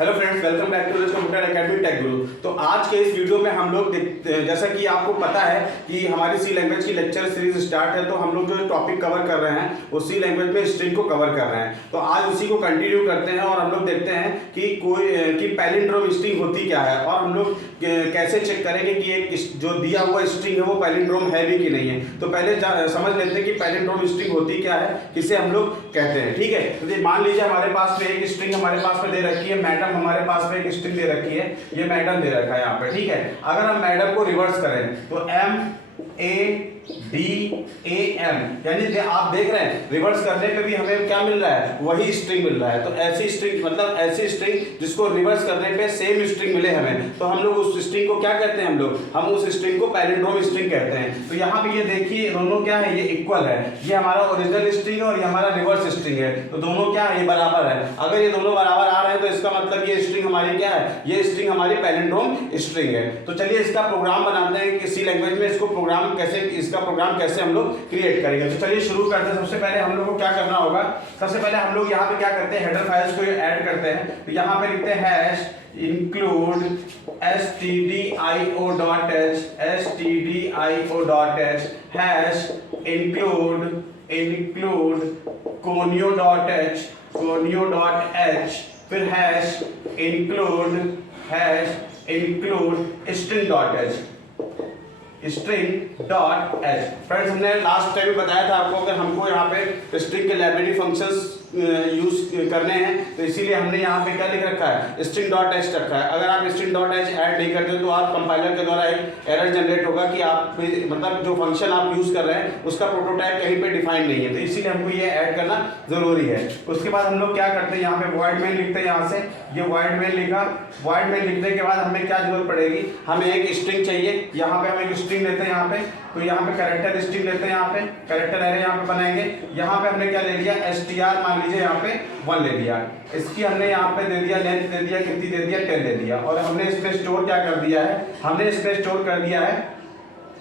Hello friends, welcome back to computer academy tech guru. तो आज के इस वीडियो में हम लोग जैसा कि आपको पता है कि हमारी सी लैंग्वेज की लेक्चर सीरीज स्टार्ट है, तो हम लोग जो टॉपिक कवर कर रहे हैं वो सी लैंग्वेज में स्ट्रिंग को कवर कर रहे हैं। तो आज उसी को कंटिन्यू करते हैं और हम लोग देखते हैं कि पैलिंड्रोम स्ट्रिंग होती क्या है और हम लोग कैसे चेक करेंगे कि एक जो दिया हुआ स्ट्रिंग है वो पैलिंड्रोम है भी कि नहीं है। तो पहले समझ लेते हैं कि पैलिंड्रोम स्ट्रिंग होती क्या है, किसे हम लोग कहते हैं। ठीक है, तो मान लीजिए हमारे पास में एक स्ट्रिंग हमारे पास में दे रखी है, मैडम हमारे पास में एक स्ट्रिंग दे रखी है, ये मैडम दे रखा है यहाँ पे। ठीक है, अगर हम मैडम को रिवर्स करें तो MADAM, यानी आप देख रहे हैं रिवर्स करने पे भी हमें क्या मिल रहा है, वही स्ट्रिंग मिल रहा है। तो ऐसी स्ट्रिंग मतलब ऐसी स्ट्रिंग जिसको रिवर्स करने पे सेम स्ट्रिंग मिले हमें, तो हम लोग उस स्ट्रिंग को क्या कहते हैं, हम उस स्ट्रिंग को पैलिंड्रोम स्ट्रिंग कहते हैं। तो यहाँ पे ये देखिए दोनों क्या है, ये इक्वल है, ये हमारा ओरिजिनल स्ट्रिंग है और ये हमारा रिवर्स स्ट्रिंग है। तो दोनों क्या है, ये बराबर है। अगर ये दोनों बराबर आ रहे हैं तो इसका मतलब ये स्ट्रिंग हमारी क्या है, ये स्ट्रिंग हमारी पैलिंड्रोम स्ट्रिंग है। तो चलिए इसका प्रोग्राम बनाते हैं कि सी लैंग्वेज में इसका प्रोग्राम कैसे हम लोग क्रिएट करेंगे। तो चलिए शुरू करते हैं। सबसे पहले हम लोग को क्या करना होगा, सबसे पहले हम लोग यहाँ पे क्या करते हैं, हेडर फाइल्स को ऐड करते हैं। तो यहाँ पे लिखते हैं hash include stdio.h hash include conio.h फिर हैश include string.h। फ्रेंड्स, हमने लास्ट टाइम बताया था आपको, अगर हमको यहाँ पे स्ट्रिंग के लाइब्रेरी फंक्शंस यूज करने हैं तो इसीलिए हमने यहाँ पे क्या लिख रखा है, string.h रखा है। अगर आप string.h ऐड नहीं करते तो आप कंपाइलर के द्वारा एक एरर जनरेट होगा कि आप मतलब जो फंक्शन आप यूज कर रहे हैं उसका प्रोटोटाइप कहीं पे डिफाइन नहीं है। तो इसीलिए हमको ये ऐड करना जरूरी है। उसके बाद हम लोग क्या करते हैं, यहाँ पे void main लिखते हैं। यहाँ से ये void main लिखा, void main लिखने के बाद हमें क्या जरूरत पड़ेगी, हमें एक स्ट्रिंग चाहिए। यहाँ पे हम एक स्ट्रिंग लेते हैं यहाँ पे, तो यहाँ पे कैरेक्टर स्ट्रिंग लेते हैं, यहाँ पे कैरेक्टर एरे यहाँ पे बनाएंगे। यहाँ पे हमने क्या ले लिया, str मान लीजिए यहाँ पे 1 ले लिया, इसकी हमने यहाँ पे दे दिया लेंथ दे दिया, कितनी दे दिया 10 दे दिया। और हमने इसमें स्टोर क्या कर दिया है, हमने इसमें स्टोर कर दिया है,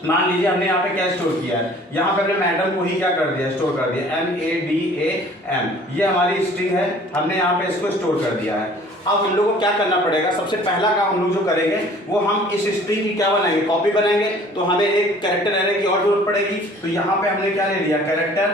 मान लीजिए हमने यहाँ पे क्या स्टोर किया है, यहाँ पे हमने मैडम को ही क्या कर दिया, स्टोर कर दिया, MADAM, ये हमारी स्ट्रिंग है, हमने यहाँ पे इसको स्टोर कर दिया है। अब हम लोग को क्या करना पड़ेगा, सबसे पहला काम हम लोग जो करेंगे वो हम इस स्ट्रिंग की क्या बनाएंगे, कॉपी बनाएंगे। तो हमें एक कैरेक्टर एरे की और जरूरत पड़ेगी। तो यहाँ पे हमने क्या ले लिया, कैरेक्टर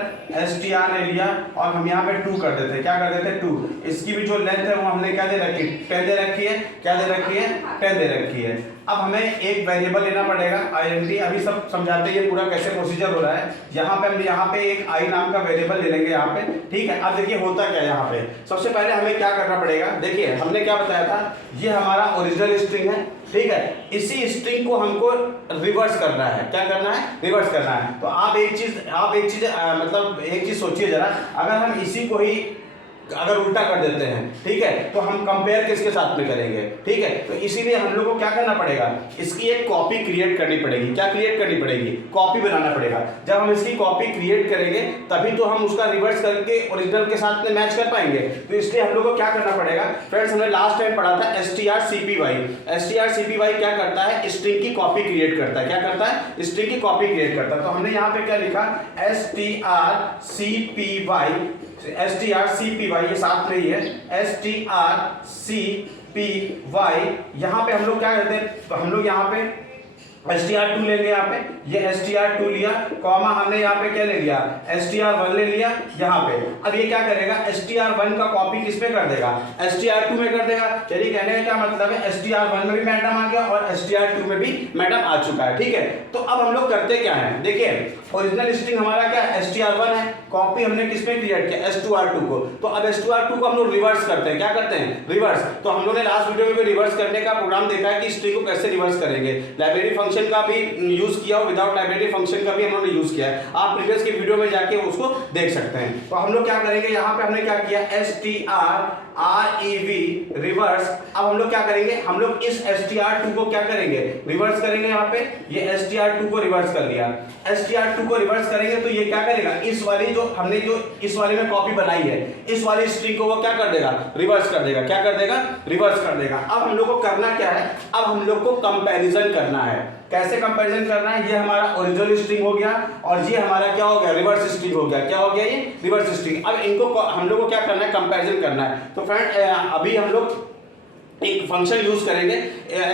str ले लिया और हम यहाँ पे 2 कर देते हैं, क्या कर देते हैं 2। इसकी भी जो लेंथ है वो हमने क्या दे रखी है, 10 दे रखी है, क्या दे रखी है, 10 दे रखी है। अब हमें एक वेरिएबल लेना पड़ेगा int, अभी सब समझाते हैं ये पूरा कैसे प्रोसीजर हो रहा है। यहाँ पे हम यहाँ पे एक i नाम का वेरिएबल ले लेंगे यहाँ पे। ठीक है, अब देखिए होता क्या है यहाँ पे, सबसे पहले हमें क्या करना पड़ेगा, देखिए हमने क्या बताया था, ये हमारा ओरिजिनल स्ट्रिंग है। ठीक है, इसी स्ट्रिंग को हमको रिवर्स करना है, क्या करना है, रिवर्स करना है। तो आप एक चीज मतलब एक चीज सोचिए जरा, अगर हम इसी को ही अगर उल्टा कर देते हैं, ठीक है, तो हम कंपेयर किसके साथ में करेंगे। ठीक है, तो इसीलिए हम लोग को क्या करना पड़ेगा, इसकी एक कॉपी क्रिएट करनी पड़ेगी। क्या क्रिएट करनी पड़ेगी, कॉपी बनाना पड़ेगा। जब हम इसकी कॉपी क्रिएट करेंगे तभी तो हम उसका रिवर्स करके ओरिजिनल के साथ में मैच कर पाएंगे। तो इसलिए हम लोग को क्या करना पड़ेगा, फ्रेंड्स हमने लास्ट टाइम पढ़ा था strcpy क्या करता है, स्ट्रिंग की कॉपी क्रिएट करता है। क्या करता है, स्ट्रिंग की कॉपी क्रिएट करता है। तो हमने यहाँ पे क्या लिखा, strcpy, ये साथ में ही है, strcpy। यहाँ पे हम लोग क्या करते हैं, तो हम लोग यहाँ पे str2 लेंगे, यहाँ पे ये str2 लिया, कॉमा हमने यहाँ पे क्या ले लिया, str1 ले लिया यहाँ पे। अब ये क्या करेगा, str1 का कॉपी किस पे कर देगा, str2 में कर देगा। चलिए कहने का क्या मतलब है, str1 में भी मैडम आ गया और str2 में भी मैडम आ चुका है। ठीक है, तो अब हम लोग करते क्या है, देखिए ओरिजिनल स्ट्रिंग हमारा क्या str1 है, कॉपी हमने किस पे क्रिएट किया, s2r2 को। तो अब s2r2 को हम लोग रिवर्स करते हैं, क्या करते हैं, रिवर्स। तो हम लोग ने लास्ट वीडियो में भी रिवर्स करने का प्रोग्राम देखा है कि स्ट्रिंग को कैसे रिवर्स करेंगे। लाइब्रेरी फंक्शन का भी यूज किया और विदाउट लाइब्रेरी फंक्शन का भी हम लोगों ने यूज किया है, आप प्रीवियस के वीडियो में जाके उसको देख सकते हैं। तो हम लोग क्या करेंगे, यहाँ पे हमने क्या किया, strrev रिवर्स। अब हम लोग क्या करेंगे, हम लोग इस str2 को क्या करेंगे, रिवर्स करेंगे। यहाँ पे ये str2 को रिवर्स कर लिया, str2 को रिवर्स करेंगे तो ये क्या करेगा, इस वाली जो हमने जो इस वाले में कॉपी बनाई है, इस वाली स्ट्रिंग को वो क्या कर देगा, रिवर्स कर देगा। क्या कर देगा, रिवर्स कर देगा। अब हम लोग को करना क्या है, अब हम लोग को कंपैरिजन करना है। कैसे कंपैरिजन करना है, ये हमारा ओरिजिनल स्ट्रिंग हो गया और ये हमारा क्या हो गया, रिवर्स स्ट्रिंग हो गया। क्या हो गया, ये रिवर्स स्ट्रिंग। अब इनको हम लोग को क्या करना है, कंपैरिजन करना है। तो फ्रेंड अभी हम लोग एक फंक्शन यूज करेंगे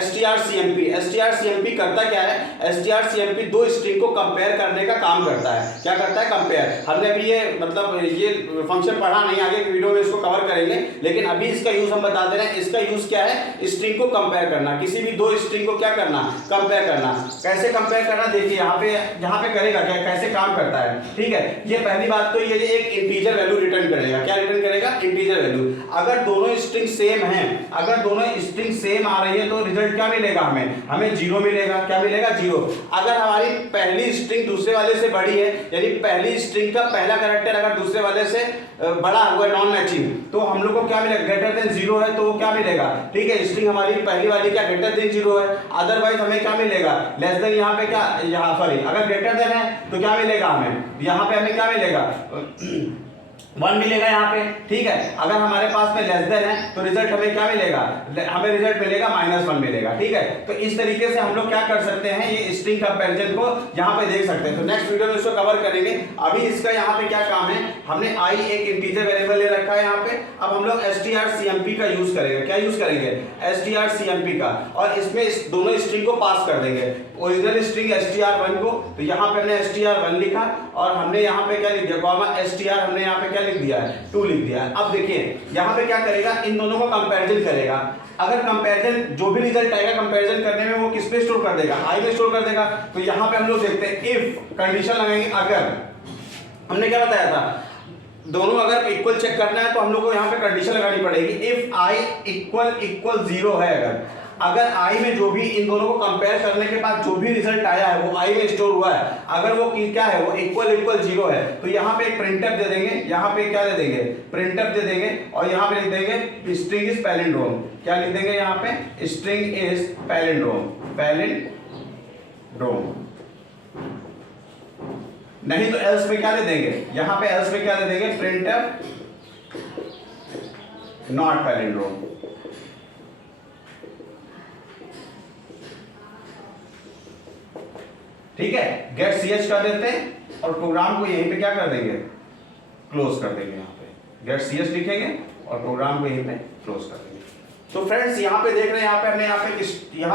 strcmp। strcmp करता क्या है, strcmp दो स्ट्रिंग को कंपेयर करने का काम करता है। क्या करता है? कंपेयर। हमने अभी ये मतलब ये फंक्शन पढ़ा नहीं, आगे वीडियो में इसको कवर करेंगे, लेकिन अभी इसका यूज हम बता दे रहे हैं। इसका यूज क्या है? स्ट्रिंग को कंपेयर करना, किसी भी दो स्ट्रिंग को क्या करना? कंपेयर करना। कैसे कंपेयर करना? देखिए यहाँ पे करेगा क्या, कैसे काम करता है, ठीक है। ये पहली बात तो ये एक इंटीजर वैल्यू रिटर्न करेगा। क्या रिटर्न करेगा? Integer value. अगर दोनों स्ट्रिंग सेम है, अगर दोनों स्ट्रिंग सेम आ रही है तो रिजल्ट क्या मिलेगा? हमें जीरो मिलेगा। क्या मिलेगा? जीरो। अगर हमारी पहली स्ट्रिंग दूसरे वाले से बड़ी है, यानी पहली स्ट्रिंग का पहला कैरेक्टर अगर दूसरे वाले से बड़ा हुआ है, नॉन मैचिंग, तो हम लोग को क्या मिलेगा? ग्रेटर देन जीरो है तो वो क्या मिलेगा? ठीक है, स्ट्रिंग हमारी पहली वाली क्या ग्रेटर देन जीरो है। अदरवाइज हमें क्या मिलेगा? Less than. यहाँ पे क्या, यहाँ सॉरी, अगर ग्रेटर देन है तो क्या मिलेगा हमें? यहाँ पे हमें क्या मिलेगा? 1 मिलेगा यहाँ पे, ठीक है। अगर हमारे पास में लेस देन है तो रिजल्ट हमें क्या मिलेगा? हमें रिजल्ट मिलेगा -1 मिलेगा, ठीक है। तो इस तरीके से हम लोग क्या कर सकते हैं, ये स्ट्रिंग कंपैरिजन को यहाँ पे देख सकते हैं। तो नेक्स्ट वीडियो में इसको कवर करेंगे। अभी इसका यहाँ पे क्या काम है, हमने i एक इंटीजर वेरिएबल ले रखा है यहाँ पे। अब हम लोग strcmp का यूज करेंगे। क्या यूज करेंगे? strcmp का, और इसमें इस दोनों स्ट्रिंग को पास कर देंगे। ओरिजिनल स्ट्रिंग str1 को, तो यहाँ पे हमने str1 लिखा, और हमने यहाँ पे क्या लिख दिया? कॉमा str हमने यहाँ पे क्या लिख दिया है? 2 लिख दिया है। अब देखिए यहाँ पे क्या करेगा, इन दोनों को कंपैरिजन करेगा। अगर कंपैरिजन जो भी रिजल्ट आएगा कंपैरिजन करने में, वो किस पे स्टोर कर देगा? i में स्टोर कर देगा। तो यहाँ पे हम लोग देखते हैं इफ कंडीशन लगाएंगे। अगर हमने क्या बताया था, दोनों अगर इक्वल चेक करना है तो हम लोग को यहाँ पे कंडीशन लगानी पड़ेगी। इफ i इक्वल 0 है, अगर i में जो भी इन दोनों को कंपेयर करने के बाद जो भी रिजल्ट आया है वो i में स्टोर हुआ है, अगर वो क्या है, वो इक्वल 0 है, तो यहाँ पे एक प्रिंटफ दे देंगे। यहाँ पे क्या दे देंगे? प्रिंटफ दे देंगे, और यहाँ पे लिख देंगे स्ट्रिंग इज पैलिंड्रोम। क्या लिख देंगे यहाँ पे? String is palindrome. पैलिंड्रोम नहीं तो एल्स पे क्या दे देंगे? यहाँ पे एल्स पे क्या दे देंगे? Printf not palindrome. ठीक है, गेट ch कर देते हैं और प्रोग्राम को यहीं पे क्या कर देंगे? क्लोज कर देंगे। यहाँ पे गेट ch लिखेंगे और प्रोग्राम को यहीं पे क्लोज कर देंगे। तो फ्रेंड्स यहाँ पे देख रहे हैं, यहाँ पे हमने यहाँ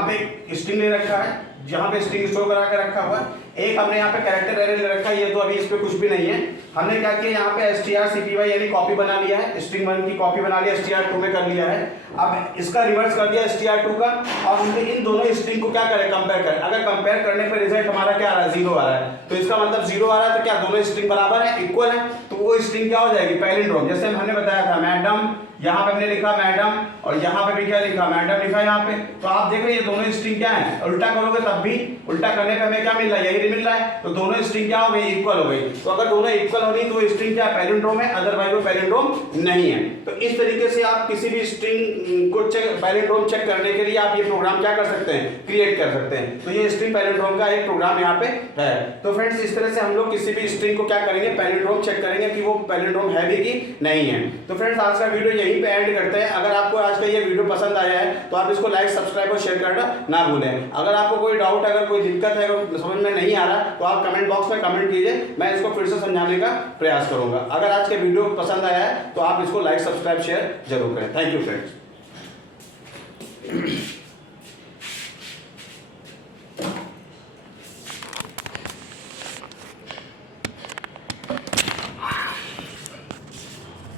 पे एक स्ट्रिंग ले रखा है, जहाँ पे स्ट्रिंग स्टोर करा के रखा हुआ है। एक हमने यहाँ पे कैरेक्टर एरे ले रखा है, ये तो अभी इस पे कुछ भी नहीं है। हमने क्या किया, यहाँ पे strcpy यानी कॉपी बना लिया है, स्ट्रिंग 1 की कॉपी बना लिया, str2 में कर लिया है। अब इसका रिवर्स कर दिया str2 का, और हमने इन दोनों स्ट्रिंग को क्या करें? कंपेयर करें। अगर कंपेयर करने पर रिजल्ट हमारा क्या आ रहा है? 0 आ रहा है। तो इसका मतलब 0 आ रहा है, तो क्या दोनों स्ट्रिंग बराबर है, इक्वल है, तो वो स्ट्रिंग क्या हो जाएगी? पैलिंड्रोम। जैसे हमने बताया था मैडम, यहाँ पे हमने लिखा मैडम, और यहाँ पे भी क्या लिखा? मैडम लिखा यहाँ पे। तो आप देख रहे हैं ये दोनों स्ट्रिंग क्या है? उल्टा करोगे तब भी उल्टा करने पे हमें क्या मिल रहा है? यही मिल रहा है। तो दोनों स्ट्रिंग क्या हो गई? इक्वल हो गई। तो अगर दोनों इक्वल हो रही तो वो स्ट्रिंग क्या है? पैलिंड्रोम है, अदरवाइज वो पैलिंड्रोम नहीं है। तो इस तरीके से आप किसी भी स्ट्रिंग को पैलिंड्रोम चेक करने के लिए आप ये प्रोग्राम क्या कर सकते हैं? क्रिएट कर सकते हैं। तो ये स्ट्रिंग पैलिंड्रोम का एक प्रोग्राम यहाँ पे है। तो फ्रेंड्स इस तरह से हम लोग किसी भी स्ट्रिंग को क्या करेंगे? पैलिंड्रोम चेक करेंगे कि वो पैलिंड्रोम है भी कि नहीं है। तो फ्रेंड्स आज का वीडियो यहीं पे एंड करते हैं। अगर आपको आज का ये वीडियो पसंद आया है तो आप इसको लाइक, सब्सक्राइब और शेयर करना ना भूलें। अगर आपको कोई डाउट, अगर कोई दिक्कत है, समझ में नहीं आ रहा, तो आप कमेंट बॉक्स में कमेंट कीजिए, मैं इसको फिर से समझाने का प्रयास करूंगा। अगर आज के वीडियो पसंद आया है तो आप इसको लाइक, सब्सक्राइब, शेयर जरूर करें। Thank you friends.